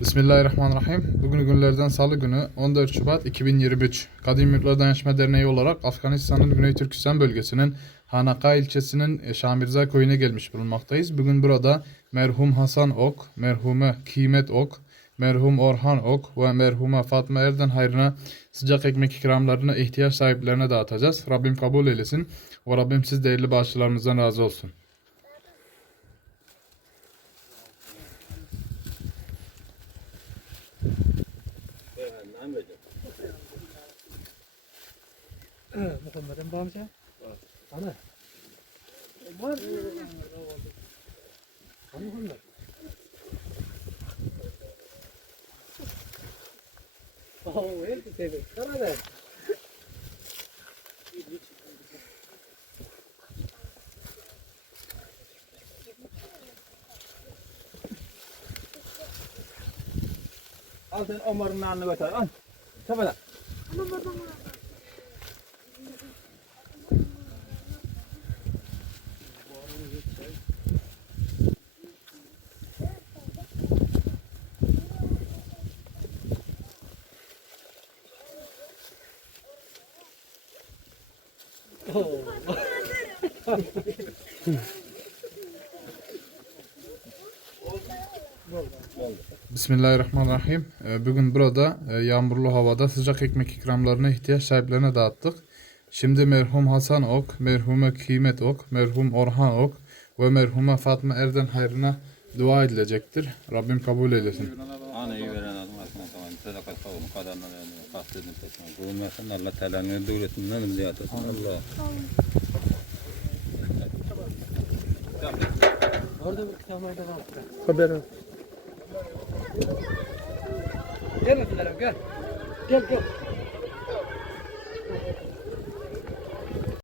Bismillahirrahmanirrahim. Bugün günlerden salı günü 14 Şubat 2023. Kadim Yurtlar Dayanışma Derneği olarak Afganistan'ın Güney Türkistan bölgesinin Hanaka ilçesinin e, Şamirza köyüne gelmiş bulunmaktayız. Bugün burada merhum Hasan Ok, merhume Kimet Ok, merhum Orhan Ok ve merhume Fatma Erden hayrına sıcak ekmek ikramlarını ihtiyaç sahiplerine dağıtacağız. Rabbim kabul eylesin ve Rabbim siz değerli bağışçılarımızdan razı olsun. Ahmet'e. Muhammed'in bağımcı? Ana. Var. Hani bunlar? Oh, el que se ve. Cara de. Al sen Ömer'in yanına götür. Al. Tepede. Bismillahirrahmanirrahim. Ee, Bugün burada e, yağmurlu havada sıcak ekmek ikramlarını ihtiyaç sahiplerine dağıttık. Şimdi merhum Hasan Ok, merhume Kimet Ok, merhum Orhan Ok ve merhume Fatma Erden hayrına dua edilecektir. Rabbim kabul eylesin. Ana iyi veren adam aslında tamam. Sadaka sağ olun. Kadarına yani. Kastedin peşine. Bulunmasın Allah Teala'nın devletinden ziyade etsin. Allah. Orada bir kitap maydan al. Haberin. Gel mesela gel. Gel gel.